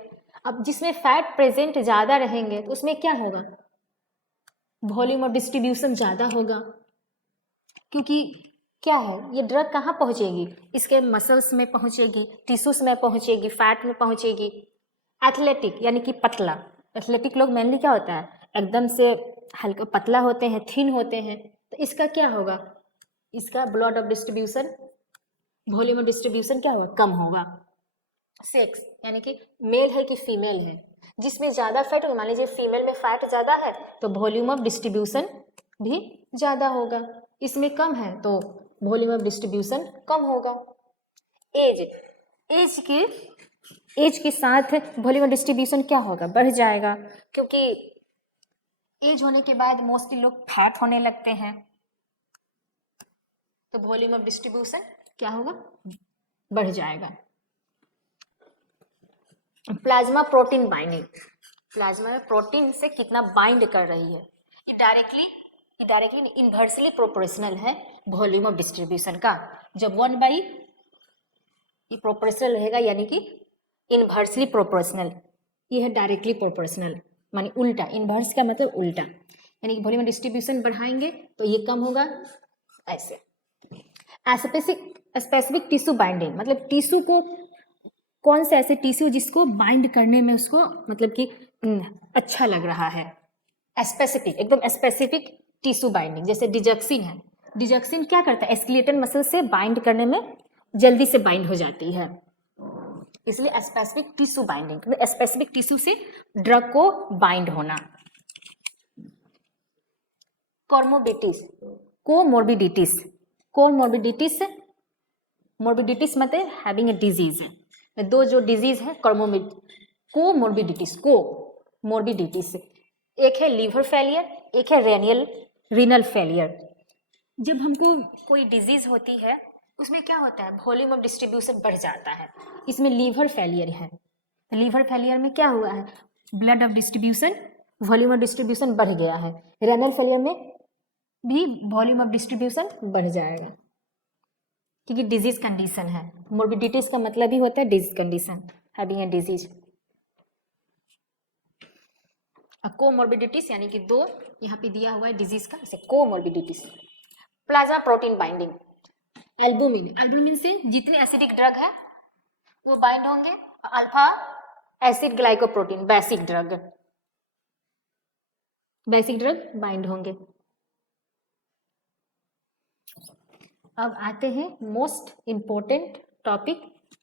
अब जिसमें फैट प्रेजेंट ज़्यादा रहेंगे तो उसमें क्या होगा? वॉल्यूम ऑफ डिस्ट्रीब्यूशन ज़्यादा होगा, क्योंकि क्या है? ये ड्रग कहाँ पहुँचेगी? इसके मसल्स में पहुँचेगी, टिश्यूज में पहुँचेगी, फैट में पहुँचेगी। एथलेटिक यानी कि पतला, एथलेटिक लोग मेनली क्या होता है? एकदम से हल्का पतला होते हैं, थिन होते हैं, तो इसका क्या होगा? इसका blood of distribution, volume of distribution क्या होगा? कम होगा। सेक्स यानी कि मेल है कि फीमेल है, जिसमें ज़्यादा फैट होगा, मान लीजिए फीमेल में फैट ज़्यादा है तो वॉल्यूम ऑफ डिस्ट्रीब्यूशन भी ज़्यादा होगा, इसमें कम है तो वॉल्यूम ऑफ डिस्ट्रीब्यूशन कम होगा। एज के साथ वॉल्यूम ऑफ डिस्ट्रीब्यूशन क्या होगा? बढ़ जाएगा, क्योंकि एज होने के बाद मोस्टली लोग फैट होने लगते हैं, तो वॉल्यूम ऑफ डिस्ट्रीब्यूशन क्या होगा? बढ़ जाएगा। प्लाज्मा प्रोटीन बाइंडिंग, प्लाज्मा में प्रोटीन से कितना बाइंड कर रही है, ये डायरेक्टली ये डायरेक्टली इन्वर्सली प्रोपोर्शनल है वॉल्यूम ऑफ डिस्ट्रीब्यूशन का। जब 1/, ये प्रोपोर्शनल रहेगा यानी कि इन्वर्सली प्रोपोर्शनल, ये है डायरेक्टली प्रोपोर्शनल माने उल्टा, इन्वर्स का मतलब उल्टा, यानी कि वॉल्यूम ऑफ डिस्ट्रीब्यूशन बढ़ाएंगे तो ये कम होगा ऐसे। स्पेसिफिक टिश्यू बाइंडिंग मतलब टिश्यू को, कौन से ऐसे टिश्यू जिसको बाइंड करने में उसको मतलब कि अच्छा लग रहा है, स्पेसिफिक, एकदम स्पेसिफिक टिश्यू बाइंडिंग। जैसे डिजक्सिन है, डिजक्सिन क्या करता है, स्केलेटल मसल से बाइंड करने में जल्दी से बाइंड हो जाती है, इसलिए specific tissue binding, specific tissue से ड्रग को बाइंड होना। कॉर्मोबिटिस, कोमोर्बिडिटीज, कोमोर्बिडिटीज, मोर्बिडिटीज मतलब हैविंग ए डिजीज है, दो जो डिजीज है कोमोर्बिडिटीज, कोमोर्बिडिटीज, एक है लीवर फेलियर, एक है रीनल फेलियर। जब हमको कोई डिजीज होती है उसमें क्या होता है, वॉल्यूम ऑफ डिस्ट्रीब्यूशन बढ़ जाता है, इसमें लीवर फेलियर है, लीवर फेलियर में क्या हुआ है, blood of distribution, volume of distribution बढ़ गया है। रेनल फेलियर में भी वॉल्यूम ऑफ डिस्ट्रीब्यूशन बढ़ जाएगा क्योंकि डिजीज कंडीशन है। मोर्बिडिटीज का मतलब ही होता है disease condition, having a disease. Comorbidities यानी कि दो यहाँ पे दिया हुआ है डिजीज का, इसे comorbidities. Plasma protein binding, albumin, albumin से जितने एसिडिक ड्रग है वो बाइंड होंगे, alpha acid glycoprotein basic drug bind होंगे। अब आते हैं most important topic,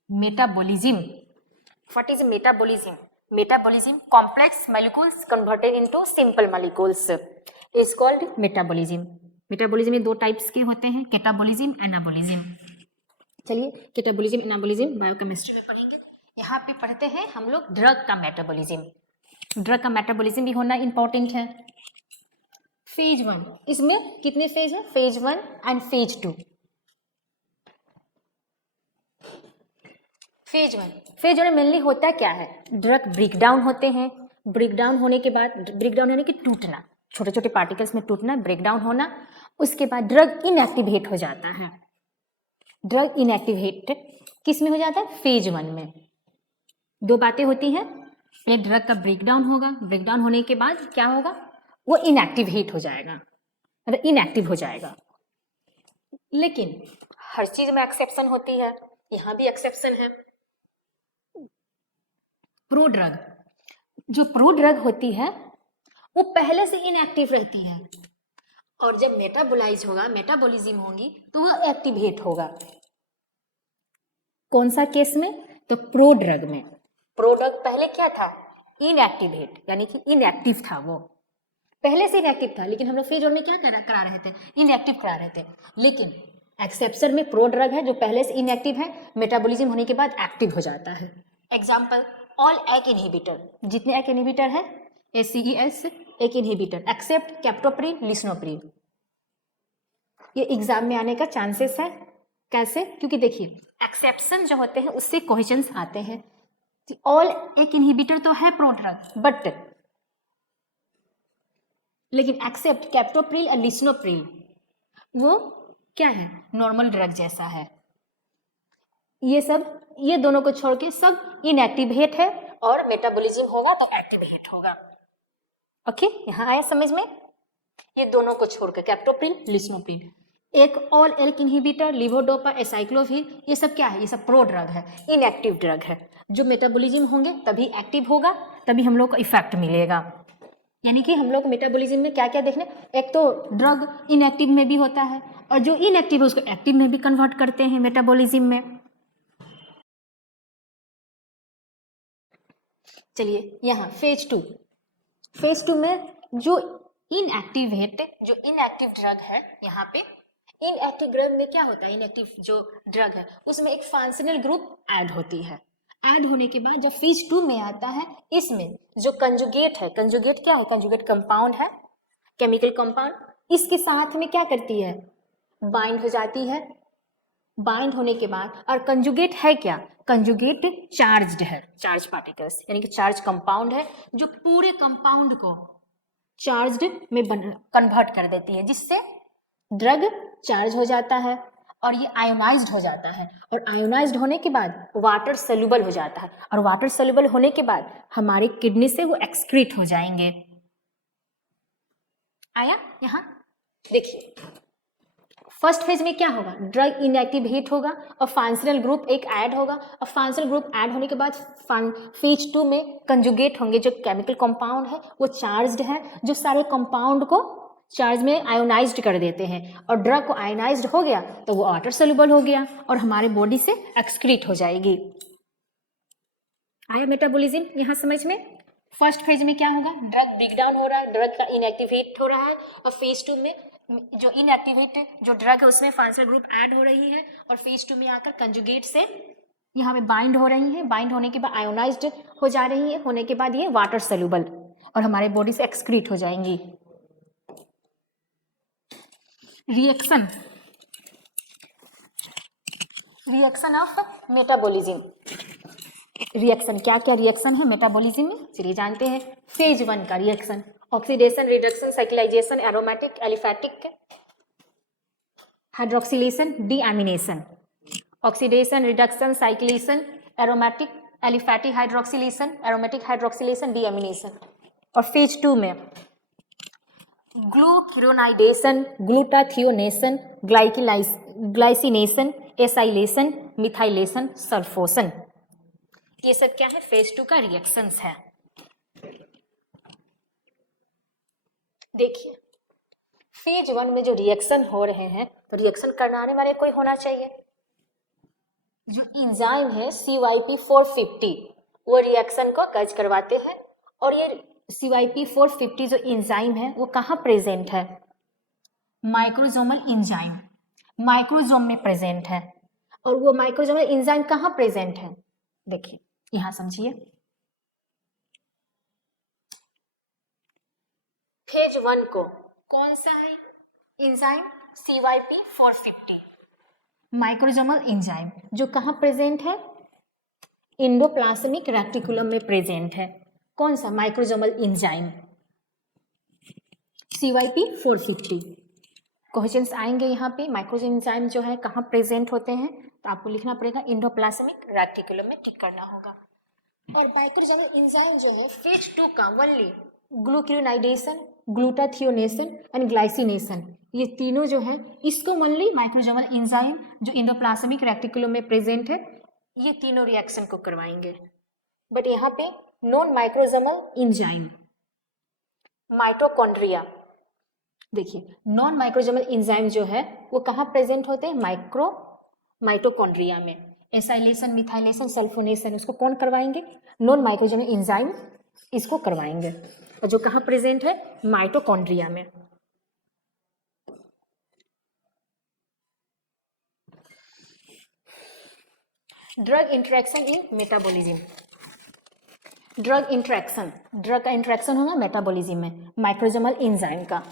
metabolism. What is metabolism? Metabolism, complex molecules converted into simple molecules is called metabolism. Metabolism में दो टाइप्स के होते हैं, कैटाबॉलिज्म, एनाबॉलिज्म। चलिए कैटाबॉलिज्म एनाबॉलिज्म बायोकेमिस्ट्री में पढ़ेंगे। यहाँ पे पढ़ते हैं हम लोग ड्रग का मेटाबॉलिज्म। ड्रग का मेटाबॉलिज्म भी होना इंपॉर्टेंट है। फेज 1, इसमें कितने फेज है, फेज 1 एंड फेज 2। फेज 1 में मेनली होता क्या है, ड्रग ब्रेकडाउन होते हैं, ब्रेकडाउन होने के बाद, ब्रेकडाउन यानी कि टूटना, छोटे छोटे पार्टिकल्स में टूटना, ब्रेकडाउन होना, उसके बाद ड्रग इनएक्टिवेट हो जाता है। ड्रग इनएक्टिवेट किस में हो जाता है, फेज 1 में। दो बातें होती हैं, पहले ड्रग का ब्रेकडाउन होगा, ब्रेकडाउन होने के बाद क्या होगा, वो इनएक्टिवेट हो जाएगा, मतलब इनएक्टिव हो जाएगा। लेकिन हर चीज में एक्सेप्शन होती है, यहाँ भी एक्सेप्शन है। प्रोड्रग, जो प्रोड्रग होती है वो पहले से इनएक्टिव रहती है और जब मेटाबोलाइज होगा, मेटाबॉलिज्म होगी तो वो एक्टिवेट होगा। कौन सा केस में, तो प्रोड्रग में। प्रोड्रग पहले क्या था, इनएक्टिवेट यानी कि इनएक्टिव था, वो पहले से इनएक्टिव था, लेकिन हम लोग फेज 1 में क्या करा रहे थे, इनएक्टिव करा रहे थे। लेकिन एक्सेप्शन में प्रोड्रग है जो पहले से इनएक्टिव है, मेटाबॉलिज्म होने के बाद एक्टिव हो जाता है। एग्जाम्पल, ऑल एक इनहिबिटर, जितने एक इनहिबिटर है, ACEs एक इनहिबिटर, एक्सेप्ट कैप्टोप्रिल, लिस्नोप्रिल। ये एग्जाम में आने का चांसेस है। कैसे, क्योंकि देखिए एक्सेप्शन जो होते हैं उससे क्वेश्चंस आते हैं। ऑल एक इनहिबिटर तो है प्रोड्रग, बट लेकिन एक्सेप्ट कैप्टोप्रिल और लिस्नोप्रिल वो क्या है, नॉर्मल ड्रग जैसा है। ये सब, ये दोनों को छोड़ के सब इनएक्टिवेट है और मेटाबॉलिज्म होगा तो एक्टिवेट होगा। ओके, यहाँ आया समझ में, ये दोनों को छोड़कर कैप्टोप्रिल, लिस्नोप्रिल। एक all elk inhibitor, levodopa, acyclovir, ये सब क्या है, ये सब प्रो ड्रग है, इनएक्टिव ड्रग है। जो मेटाबॉलिज्म होंगे तभी एक्टिव होगा, तभी हम लोग को इफेक्ट मिलेगा। यानी कि हम लोग मेटाबॉलिज्म में क्या क्या देखने, एक तो ड्रग इनएक्टिव में भी होता है और जो इनएक्टिव है उसको एक्टिव में भी कन्वर्ट करते हैं मेटाबॉलिज्म में। चलिए यहाँ फेज 2, फेज 2 में जो इनएक्टिव ड्रग है, यहाँ पे इनएक्टिव ड्रग में क्या होता है, इनएक्टिव जो ड्रग है उसमें एक फंक्शनल ग्रुप ऐड होती है। ऐड होने के बाद जब फेज 2 में आता है, इसमें जो कंजुगेट है, कंजुगेट क्या है, कंजुगेट कंपाउंड है, केमिकल कंपाउंड, इसके साथ में क्या करती है, बाइंड हो जाती है। बाइंड होने के बाद, और कंजुगेट है क्या, कंजुगेट चार्ज्ड है, चार्ज पार्टिकल्स यानी कि चार्ज कंपाउंड है जो पूरे कंपाउंड को चार्ज्ड में कन्वर्ट कर देती है, जिससे ड्रग चार्ज हो जाता है और ये आयोनाइज्ड हो जाता है, और आयोनाइज्ड होने के बाद वाटर सोल्यूबल हो जाता है, और वाटर सोल्यूबल होने के बाद हमारे किडनी से वो एक्सक्रीट हो जाएंगे। आया यहाँ देखिए, फर्स्ट फेज में क्या होगा, ड्रग इनएक्टिवेट होगा और फंक्शनल ग्रुप एक ऐड होगा, और फंक्शनल ग्रुप ऐड होने के बाद फेज 2 में कंजुगेट होंगे, जो केमिकल कंपाउंड है वो चार्ज्ड है, जो सारे कंपाउंड को चार्ज में आयोनाइज्ड कर देते हैं, और ड्रग को आयोनाइज्ड हो गया तो वो वाटर सोल्यूबल हो गया और हमारे बॉडी से एक्सक्रीट हो जाएगी। आया मेटाबॉलिज्म यहाँ समझ में। फर्स्ट फेज में क्या होगा, ड्रग ब्रेक डाउन हो रहा है, ड्रग का इनएक्टिवेट हो रहा है, और फेज 2 में जो इनएक्टिवेट जो ड्रग है उसमें फंक्शनल ग्रुप ऐड हो रही है, और फेज 2 में आकर कंजुगेट से यहाँ पे बाइंड हो रही है, बाइंड होने के बाद आयोनाइज्ड हो जा रही है, होने के बाद ये वाटर सोल्यूबल और हमारे बॉडी से एक्सक्रीट हो जाएंगी। Reaction, reaction of metabolism. Reaction क्या क्या रिएक्शन है मेटाबॉलिज्म में, चलिए जानते हैं। फेज 1 का reaction, oxidation, reduction, cyclization, aromatic, aliphatic, hydroxylation, deamination. Oxidation, reduction, cyclization, aromatic, aliphatic hydroxylation, aromatic hydroxylation, deamination. और फेज 2 में ग्लूक्यूरोनाइडेशन, ग्लूटाथियोनेशन, ग्लाइसिनेशन, एसाइलेशन, मिथाइलेशन, सल्फोसन। ये सब क्या है, फेज 2 का रिएक्शंस है। देखिए फेज 1 में जो रिएक्शन हो रहे हैं, तो रिएक्शन करने वाले कोई होना चाहिए। जो एंजाइम है CYP450 वो रिएक्शन को कज करवाते हैं, और ये CYP450 जो एंजाइम है वो कहाँ प्रेजेंट है, माइक्रोसोमल एंजाइम, माइक्रोसोम में प्रेजेंट है। और वो माइक्रोसोमल एंजाइम कहाँ प्रेजेंट है, देखिए यहां समझिए। फेज 1 को कौन सा है एंजाइम, CYP450 माइक्रोसोमल एंजाइम, जो कहाँ प्रेजेंट है, एंडोप्लाज्मिक रेटिकुलम में प्रेजेंट है। कौन सा माइक्रोसोमल एंजाइम, CYP450। क्वेश्चंस आएंगे यहाँ पे, माइक्रोसोमल एंजाइम जो है कहाँ प्रेजेंट होते हैं, तो आपको लिखना पड़ेगा एंडोप्लाज्मिक रेटिकुलम में, टिक करना होगा। और माइक्रोसोमल एंजाइम जो है फेज 2 का ओनली ग्लूक्यूरोनाइडेशन, ग्लूटाथियोनेशन एंड ग्लाइसिनेशन, ये तीनों जो है इसको ओनली माइक्रोसोमल एंजाइम जो एंडोप्लाज्मिक रेटिकुलम में प्रेजेंट है, ये तीनों रिएक्शन को करवाएंगे। बट यहाँ पे नॉन माइक्रोसोमल एंजाइम, माइटोकॉन्ड्रिया, देखिए नॉन माइक्रोसोमल एंजाइम जो है वो कहाँ प्रेजेंट होते हैं, माइटोकॉन्ड्रिया में। एसाइलेशन, मिथाइलेशन, सल्फोनेशन उसको कौन करवाएंगे, नॉन माइक्रोसोमल एंजाइम इसको करवाएंगे, और जो कहाँ प्रेजेंट है, माइटोकॉन्ड्रिया में। ड्रग इंटरेक्शन इन मेटाबॉलिज्म, ड्रग इंटरेक्शन, ड्रग का इंटरेक्शन होगा मेटाबॉलिज्म में माइक्रोसोमल एंजाइम का।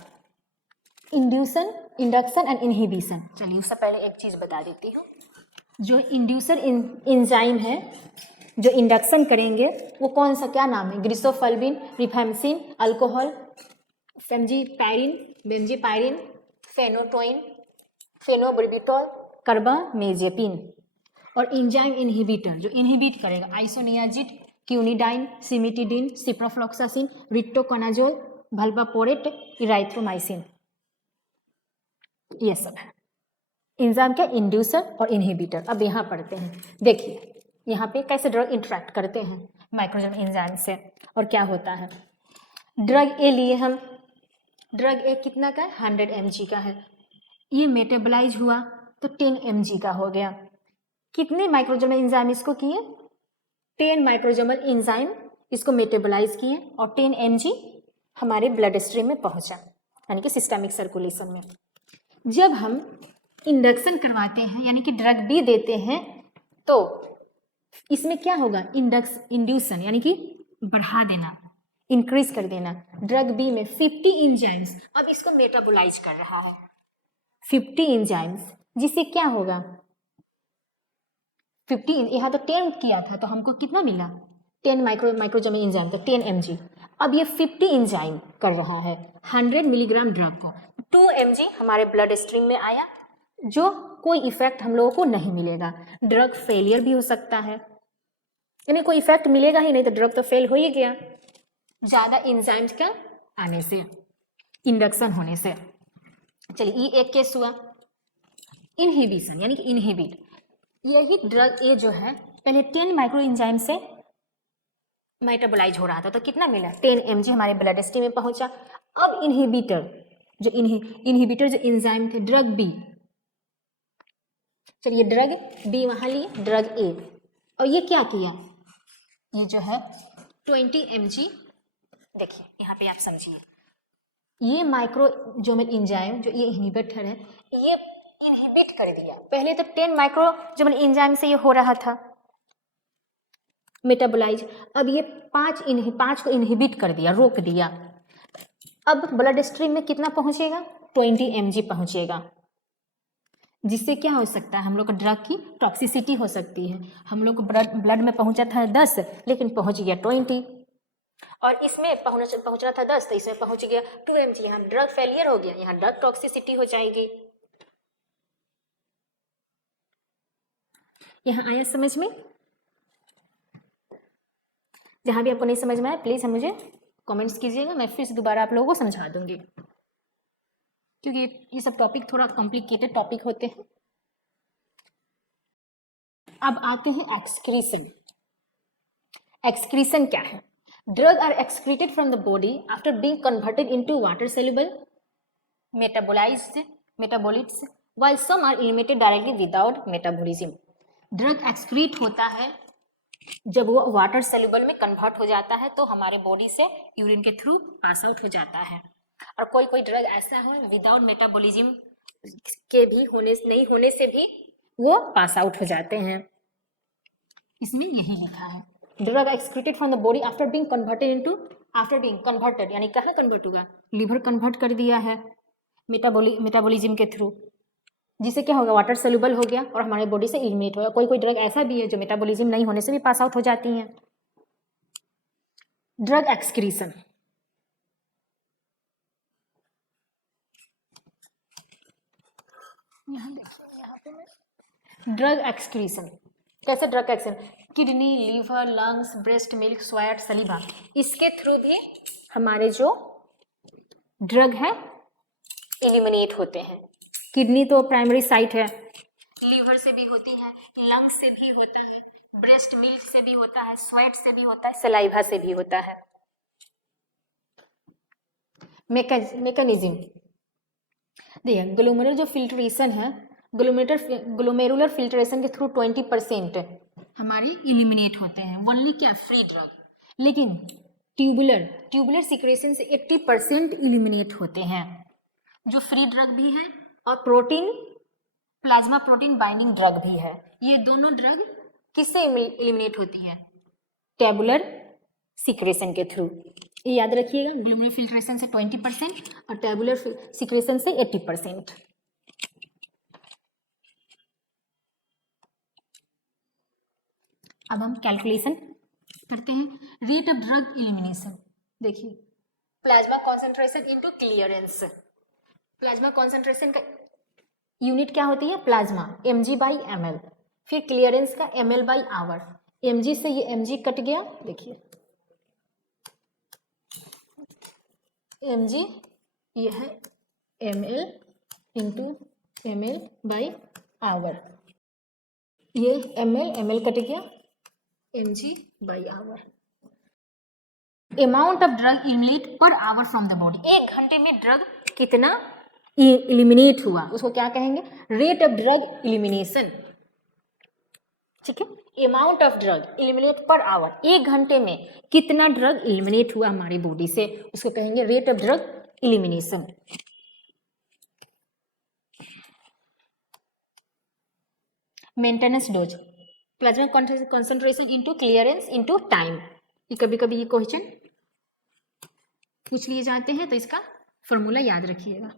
इंड्यूसन, इंडक्शन एंड इनहिबिशन, चलिए उससे पहले एक चीज बता देती हूँ। जो इंड्यूसर एंजाइम है जो इंडक्शन करेंगे वो कौन सा, क्या नाम है, ग्लिसोफल्विन, रिफैम्सिन, अल्कोहल, फेमजीपायरिन, बेंजीपायरिन, फेनोटोइन, फेनोबार्बिटॉल, कार्बामेजेपिन। और एंजाइम इनहिबिटर जो इनहिबिट करेगा, आइसोनियाजिड, क्यूनिडाइन, सिमिटिडिन, सिप्रोफ्लॉक्सासिन, रिट्रोकोनाजोल, वल्पापोरेट, इराइथ्रोमाइसिन, ये सब है एंजाइम के इंड्यूसर और इनहिबिटर। अब यहाँ पढ़ते हैं, देखिए यहाँ पे कैसे ड्रग इंटरेक्ट करते हैं माइक्रोसोमल एंजाइम से और क्या होता है। ड्रग ए लिए हम, ड्रग ए कितना का है, 100 mg का है, ये मेटाबोलाइज हुआ तो 10 mg का हो गया। कितने माइक्रोसोमल एंजाइम इसको किए, 10 माइक्रोसोमल एंजाइम इसको मेटाबोलाइज किए और 10 mg हमारे ब्लड स्ट्रीम में पहुंचा, यानी कि सिस्टमिक सर्कुलेशन में। जब हम इंडक्शन करवाते हैं यानी कि ड्रग बी देते हैं, तो इसमें क्या होगा, इंड्यूसन यानी कि बढ़ा देना, इंक्रीज कर देना। ड्रग बी में 50 एंजाइम्स अब इसको मेटाबोलाइज कर रहा है, 50 एंजाइम्स, जिससे क्या होगा 50, यहाँ तो 10 किया था तो हमको कितना मिला, 10 माइक्रोसोमल एंजाइम, तो 10 mg। अब ये 50 एंजाइम कर रहा है 100 मिलीग्राम ड्रग को, 2 mg हमारे ब्लड स्ट्रीम में आया, जो कोई इफेक्ट हम लोगों को नहीं मिलेगा। ड्रग फेलियर भी हो सकता है, यानी कोई इफेक्ट मिलेगा ही नहीं, तो ड्रग तो फेल हो ही गया ज़्यादा एंजाइम्स का आने से, इंडक्शन होने से। चलिए ये एक केस हुआ। इनहिबिशन यानी कि इनहिबिट, यही ड्रग ए जो है पहले 10 माइक्रो एंजाइम से मेटाबोलाइज हो रहा था, तो कितना मिला 10 mg हमारे ब्लड स्ट्रीम में पहुंचा। अब इनहिबिटर जो इनहिबिटर जो एंजाइम थे ड्रग बी, चलिए ड्रग बी वहां लिए, ड्रग ए, और ये क्या किया, ये जो है 20 mg, देखिए यहाँ पे आप समझिए, ये माइक्रोजोमल एंजाइम जो ये इनहिबिटर है, ये इनहिबिट कर दिया। पहले तो 10 माइक्रोजोमल एंजाइम से ये हो रहा था मेटाबोलाइज, अब ये 5 को इनहिबिट कर दिया, रोक दिया। अब ब्लड स्ट्रीम में कितना पहुंचेगा, 20 mg पहुंचेगा, जिससे क्या हो सकता है, हम लोग को ड्रग की टॉक्सिसिटी हो सकती है। हम लोग को ब्लड में पहुंचा था 10 लेकिन पहुंच गया 20, और इसमें पहुंचना था 10 तो इसमें पहुंच गया 2 mg, यहाँ ड्रग फेलियर हो गया, यहाँ ड्रग टॉक्सिसिटी हो जाएगी। यहाँ आया समझ में? जहाँ भी आपको नहीं समझ में आए प्लीज़ हम मुझे कमेंट्स कीजिएगा, मैं फिर से दोबारा आप लोगों को समझा दूंगी, क्योंकि ये सब टॉपिक थोड़ा कॉम्प्लिकेटेड टॉपिक होते हैं। अब आते हैं एक्सक्रीशन। एक्सक्रीशन क्या है? Drug are excreted from the body after being converted into water soluble metabolites while some are eliminated directly without metabolism। Drug excrete होता है जब वो वाटर सॉल्युबल में कन्वर्ट हो जाता है, तो हमारे बॉडी से यूरिन के थ्रू पास आउट हो जाता है। और कोई कोई ड्रग ऐसा है विदाउट मेटाबॉलिज्म के भी नहीं होने से भी वो पास आउट हो जाते हैं। इसमें यही लिखा है, drug excreted from the body after being converted, यानी कहाँ कन्वर्ट होगा, लिवर कन्वर्ट कर दिया है मेटाबॉलिज्म के थ्रू, जिससे क्या होगा, वाटर सोल्यूबल हो गया और हमारे बॉडी से एलिमिनेट होगा। कोई कोई ड्रग ऐसा भी है जो मेटाबॉलिज्म नहीं होने से भी पास आउट हो जाती हैं। ड्रग एक्सक्रीशन, यहाँ देखिए, यहाँ पे ड्रग एक्सक्रीशन कैसे, drug excretion kidney, liver, lungs, breast milk, sweat, saliva, इसके थ्रू भी हमारे जो ड्रग है एलिमिनेट होते हैं। किडनी तो प्राइमरी साइट है, लीवर से भी होती है, लंग्स से भी होता है, ब्रेस्ट मिल्क से भी होता है, स्वेट से भी होता है, सलाइवा से भी होता है। मैकेनिज्म देखिए, ग्लोमेरुलर जो फिल्ट्रेशन है, ग्लोमेरुलर फिल्ट्रेशन के थ्रू 20% हमारी इलिमिनेट होते हैं, ओनली क्या, फ्री ड्रग। लेकिन ट्यूबुलर सिक्रेशन से 80% इलिमिनेट होते हैं, जो फ्री ड्रग भी है और प्लाज्मा प्रोटीन बाइंडिंग ड्रग भी है। ये दोनों ड्रग किससे इलिमिनेट होती है, ट्यूबुलर सिक्रेशन के थ्रू। ये याद रखिएगा, ग्लोमेरुलर फिल्ट्रेशन से 20% और ट्यूबुलर सिक्रेशन से 80%। अब हम कैलकुलेशन करते हैं, रेट ऑफ ड्रग एलिमिनेशन। देखिए, plasma concentration into clearance, plasma concentration का यूनिट क्या होती है, प्लाज्मा, mg/ml, फिर क्लियरेंस का ml/आवर। mg से ये mg कट गया, देखिए mg, ये है ml इंटू ml/आवर, ये ml कट गया, mg/आवर। Amount of drug eliminate per hour from the body, 1 घंटे में ड्रग कितना इलिमिनेट हुआ उसको क्या कहेंगे, रेट ऑफ ड्रग इलिमिनेशन। ठीक है, amount of drug eliminate per our, 1 घंटे में कितना ड्रग इलिमिनेट हुआ हमारी बॉडी से, उसको कहेंगे rate of drug elimination. Maintenance dose, plasma concentration into clearance into time. ये कभी कभी ये क्वेश्चन पूछ लिए जाते हैं, तो इसका फॉर्मूला याद रखिएगा।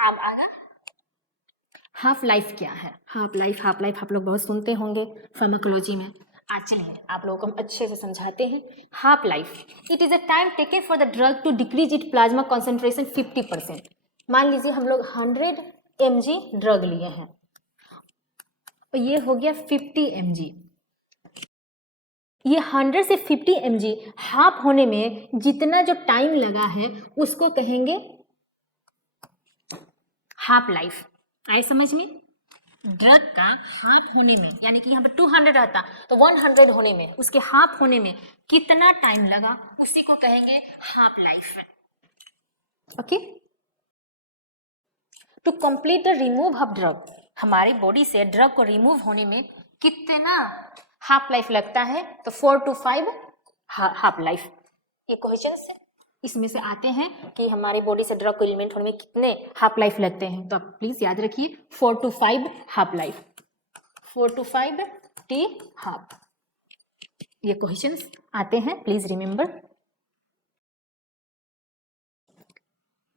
अब आगा हाफ लाइफ क्या है, हाफ लाइफ आप लोग बहुत सुनते होंगे फार्माकोलॉजी में। आज चलिए आप लोगों को हम अच्छे से समझाते हैं। Half life, it is a time taken for the drug to decrease it plasma concentration 50%। मान लीजिए हम लोग 100 mg ड्रग लिए हैं और ये हो गया 50 mg। ये 100 से 50 mg हाफ होने में जितना जो टाइम लगा है उसको कहेंगे हाफ लाइफ। आए समझ में? ड्रग का हाफ होने में, यानी कि यहाँ पर 200 रहता तो 100 होने में, उसके हाफ होने में कितना टाइम लगा उसी को कहेंगे half life. Okay, to complete the remove of drug, हमारी बॉडी से ड्रग को रिमूव होने में कितना हाफ लाइफ लगता है? तो 4 to 5 हाफ लाइफ। ये क्वेश्चन इसमें से आते हैं कि हमारी बॉडी से ड्रग को एलिमिनेट होने में कितने हाफ लाइफ लगते हैं, तो आप प्लीज याद रखिए 4 to 5 half life, 4 to 5 T half. ये क्वेश्चंस आते हैं, please remember.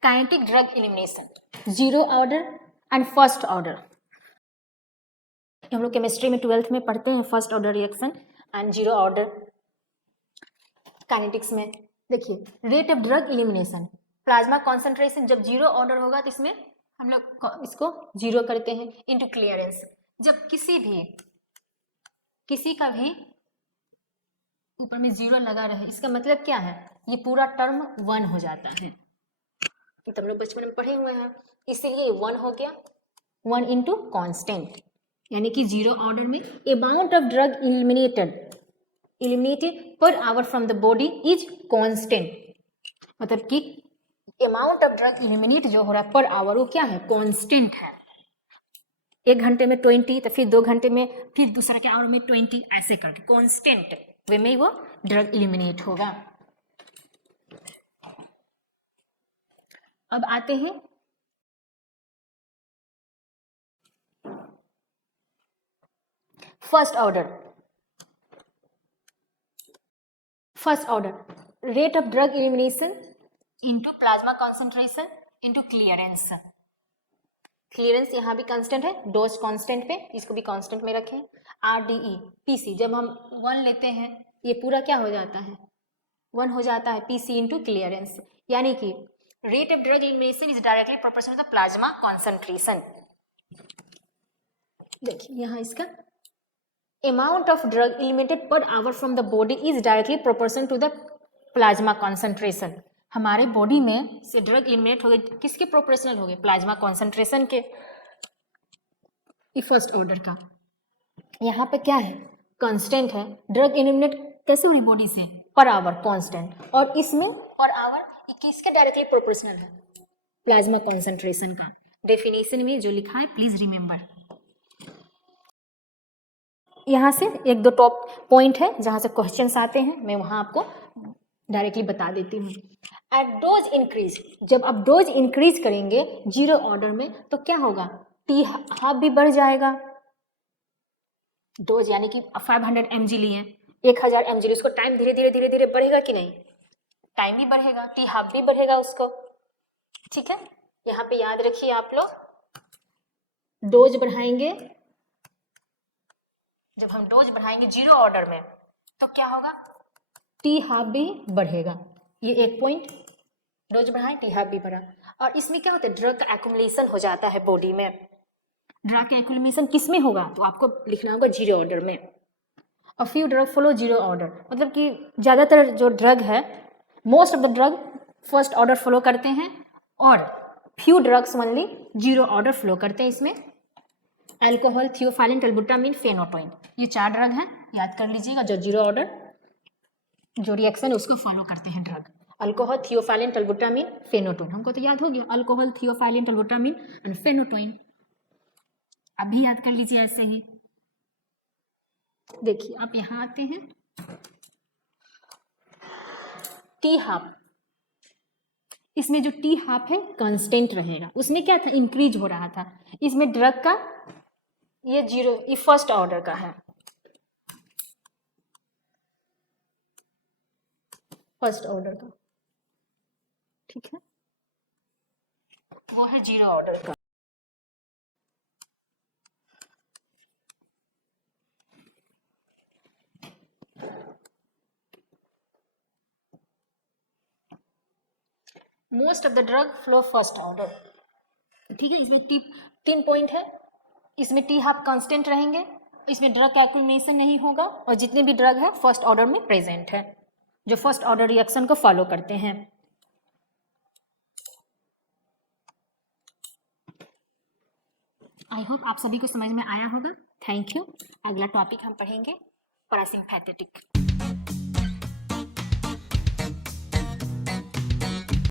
Kinetic drug elimination, zero order and first order. हम लोग केमिस्ट्री में 12th में पढ़ते हैं first order reaction and zero order. Kinetics में देखिए rate of drug elimination, plasma concentration जब जीरो ऑर्डर होगा तो इसमें हम लोग इसको जीरो करते हैं इनटू क्लियरेंस। जब किसी का भी ऊपर में जीरो लगा रहे, इसका मतलब क्या है? ये पूरा टर्म 1 हो जाता है। ये तो हम लोग बचपन में पढ़े हुए हैं, इसीलिए 1 हो गया। 1 इंटू कॉन्स्टेंट, यानी कि जीरो ऑर्डर में amount of drug eliminated per hour from the body is constant, मतलब कि अमाउंट ऑफ ड्रग एलिमिनेट जो हो रहा है पर आवर वो क्या है? कांस्टेंट है। 1 घंटे में 20, तो फिर 2 घंटे में फिर दूसरा के आवर में 20, ऐसे करके कांस्टेंट वे में वो ड्रग एलिमिनेट होगा। अब आते हैं first order rate of drug elimination into plasma concentration into clearance. Clearance यहाँ भी कांस्टेंट है, डोज कांस्टेंट पे, इसको भी कांस्टेंट में रखें। RDE PC, जब हम 1 लेते हैं ये पूरा क्या हो जाता है? 1 हो जाता है PC इंटू क्लियरेंस, यानी कि rate of drug elimination is directly proportional to the plasma concentration. देखिए यहाँ इसका amount of drug eliminated per hour from the body is directly proportional to the plasma concentration। हमारे बॉडी में से drug eliminate हो गए, किसके प्रोपोर्शनल हो गए? प्लाज्मा कॉन्सेंट्रेशन के। फर्स्ट ऑर्डर का यहाँ पे क्या है? कांस्टेंट है। ड्रग एलिमिनेट कैसे हो रही बॉडी से? पर आवर कांस्टेंट, और इसमें पर आवर ये किसके डायरेक्टली प्रोपोर्शनल है? प्लाज्मा कॉन्सेंट्रेशन का। डेफिनेशन में जो लिखा है प्लीज रिमेंबर। यहाँ से 1-2 टॉप पॉइंट है जहाँ से क्वेश्चंस आते हैं, मैं वहाँ आपको डायरेक्टली बता देती हूँ। एट डोज इंक्रीज, जब आप डोज इंक्रीज करेंगे जीरो ऑर्डर में तो क्या होगा? टी हाफ भी बढ़ जाएगा। डोज यानी कि 500 mg लिए, 1000 mg, उसको टाइम धीरे धीरे बढ़ेगा कि नहीं? टाइम भी बढ़ेगा, टी हाफ भी बढ़ेगा उसको। ठीक है, यहाँ पे याद रखिए आप लोग, डोज बढ़ाएंगे, जब हम डोज बढ़ाएंगे जीरो ऑर्डर में तो क्या होगा? टी हाफ भी बढ़ेगा। ये एक पॉइंट, डोज बढ़ाएं टी हाफ भी बढ़ा। और इसमें क्या होता है? ड्रग का एक्युमुलेशन हो जाता है बॉडी में। ड्रग का एक्युमुलेशन किस में होगा? तो आपको लिखना होगा जीरो ऑर्डर में। A few drug follow zero order, मतलब कि ज़्यादातर जो ड्रग है, most of the drug first order follow करते हैं और few drugs only zero order follow करते हैं। इसमें अल्कोहल, थियोफाइलिन, टलबुटामिन, फेनोटोइन, ये 4 ड्रग हैं, याद कर लीजिएगा, जो जीरो ऑर्डर जो रिएक्शन है उसको फॉलो करते हैं ड्रग। अल्कोहल, थियोफाइलिन, टलबुटामिन, फेनोटोइन, हमको तो याद हो गया, अल्कोहल, थियोफाइलिन, टलबुटामिन एंड फेनोटोइन। अभी याद कर लीजिए ऐसे ही। देखिए आप यहाँ आते हैं, टी हाफ, इसमें जो टी हाफ है कांस्टेंट रहेगा, उसमें क्या था? इंक्रीज हो रहा था। इसमें ड्रग का ये जीरो, ये फर्स्ट ऑर्डर का है, फर्स्ट ऑर्डर का, ठीक है, वो है जीरो ऑर्डर का। Most of the drug flow first order. ठीक है, इसमें तीन पॉइंट है, इसमें टी हाफ कांस्टेंट रहेंगे, इसमें ड्रग का एक्यूमुलेशन नहीं होगा, और जितने भी ड्रग है फर्स्ट ऑर्डर में प्रेजेंट है, जो फर्स्ट ऑर्डर रिएक्शन को फॉलो करते हैं। आई होप आप सभी को समझ में आया होगा। Thank you. अगला टॉपिक हम पढ़ेंगे पैरासिम्पैथेटिक।